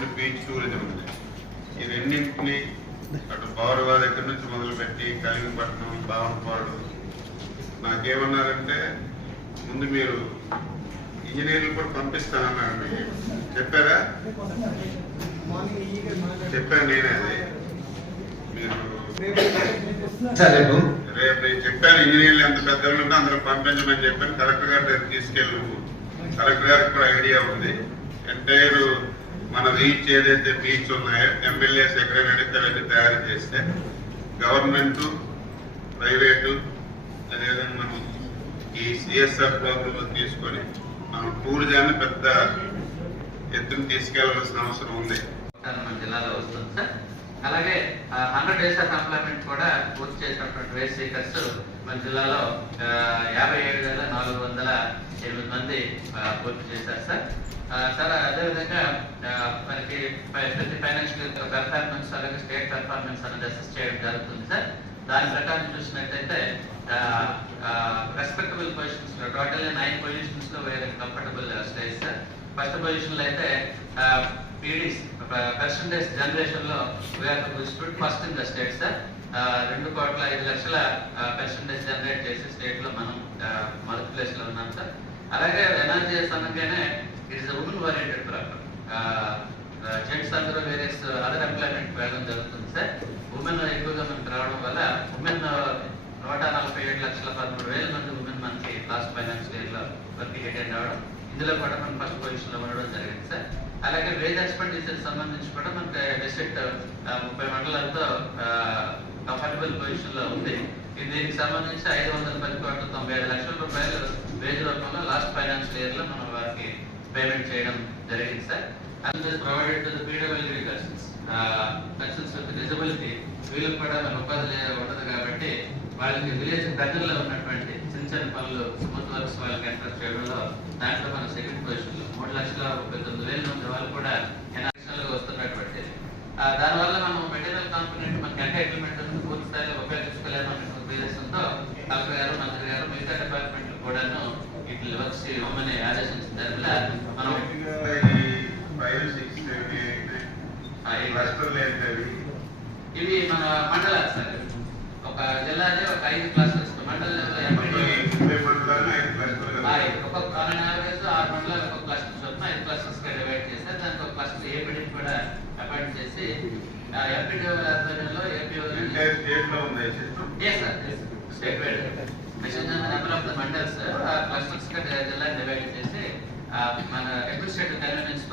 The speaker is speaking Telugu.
కానీ బీచ్ టూరిజం ఉంది ఈ రెండింటిని అటు పౌరవా దగ్గర నుంచి మొదలుపెట్టి కలిగిపట్నం బావనపాడు. నాకేమన్నారంటే ముందు మీరు ఇంజనీర్లు కూడా పంపిస్తానన్నారు మీకు. చెప్పారా? చెప్పాను నేనే అది. మీరు రేపు రేపు నేను చెప్పాను ఇంజనీర్లు ఎంత పెద్దలు ఉంటే అందరూ పంపించమని చెప్పాను. కలెక్టర్ గారి దగ్గర తీసుకెళ్ళి కలెక్టర్ గారికి కూడా ఐడియా ఉంది. ఎంటైర్ మన రీచ్ ఏదైతే బీచ్ ఉన్నాయో ఎమ్మెల్యే సెక్రటరీ అవన్నీ తయారు చేస్తే గవర్నమెంట్ ప్రైవేటు అదేవిధంగా మనం ఈ సిఎస్ఆర్ ప్రోగ్రామ్ తీసుకొని మనం టూరిజాన్ని పెద్ద ఎత్తున తీసుకెళ్ళవలసిన అవసరం ఉంది. మన జిల్లాలో వస్తుంది సార్. అలాగే హండ్రెడ్ డేస్ ఆఫ్ ఎంప్లాయ్మెంట్ కూడా పూర్తి చేసినటువంటి వేస్ట్ సీకర్స్ మన జిల్లాలో యాభై ఏడు వేల నాలుగు వందల ఎనిమిది మంది పూర్తి చేశారు సార్. సార్ అదేవిధంగా మనకి ప్రతి ఫైనాన్షియల్ పెర్ఫార్మెన్స్ అలాగే స్టేట్ పెర్ఫార్మెన్స్ అనేది అసెస్ చేయడం జరుగుతుంది సార్. దాని ప్రకారం చూసినట్టయితే రెస్పెక్టబుల్ పొజిషన్స్లో టోటల్ నైన్ పొజిషన్స్లో వేరే కంఫర్టబుల్ స్టేజ్ సార్. ఫస్ట్ పొజిషన్లో అయితే పీడీస్ పర్సంటేజ్ జనరేషన్లో వేరే first in the state sir. రెండు కోట్ల ఐదు లక్షల పర్సంటేజ్ జనరేట్ చేసి స్టేట్లో మనం మొదటి ప్లేస్లో ఉన్నాం సార్. అలాగే ఎన్ఆర్జీఎస్ అనగానే it is women oriented problem gents అందరూ వేరియస్ అదర్ ఎంప్లాయ్మెంట్ వెళ్ళడం జరుగుతుంది సార్ ఉమెన్ ఎక్కువగా మనకు రావడం వల్ల ఉమెన్ నూట నలభై ఏడు లక్షల పదమూడు వేల మంది ఉమెన్ మనకి లాస్ట్ ఫైనాన్షియల్ ఇయర్లో లో వర్క్ అటెండ్ అవ్వడం ఇందులో కూడా మనం ఫస్ట్ పొజిషన్లో ఉండడం జరిగింది సార్ అలాగే వేజ్ ఎక్స్పెండిచర్ సంబంధించి కూడా మనకి డిస్ట్రిక్ట్ ముప్పై మండలాలతో కంఫర్టబుల్ పొజిషన్లో ఉంది. దీనికి సంబంధించి ఐదు వందల పది కోట్ల తొంభై ఐదు లక్షల రూపాయలు వేజ్ రూపంలో లాస్ట్ ఫైనాన్షియల్ ఇయర్లో మనం వారికి పేమెంట్ చేయడం జరిగింది sir. And provided to the PWD persons persons with disability వీళ్ళకి కూడా మన ఉపాధి ఉండదు కాబట్టి వాళ్ళకి విలేజ్ దగ్గరలో ఉన్నటువంటి చిన్న చిన్న పనులు స్మూత్ వర్క్స్ వాళ్ళకి ఎంటర్ చేయడంలో దాంట్లో మన సెకండ్ పొజిషన్లో మూడు లక్షల ముప్పై తొమ్మిది వేల మంది వాళ్ళు కూడా ఎన్ఆర్ఎల్గా వస్తున్నటువంటి వర్క్స్ ఇవ్వమని ఆదేశించిన దానివల్ల మనం ఇవి మన మండలాలు సార్ ఒక జిల్లాది ఒక ఐదు క్లస్టర్స్ మండల ఐదు క్లస్టర్లు ఆ, ఒక్కొక్క యావరేజ్ ఆరు మండలాలు ఒక్కొక్క క్లస్టర్ చొప్పున ఐదు క్లస్టర్స్గా డివైడ్ చేశారు దానికి ఒక ఏపీడీ కూడా అపాయింట్ చేసి ఎంపీడీ ఆధ్వర్యంలో ఏపీ ఎంటైర్ స్టేట్లో ఉంది wide. Measures the number of జిల్లా డివైడ్ చేసి, మన అడ్మినిస్ట్రేటివ్ కన్వీనియన్స్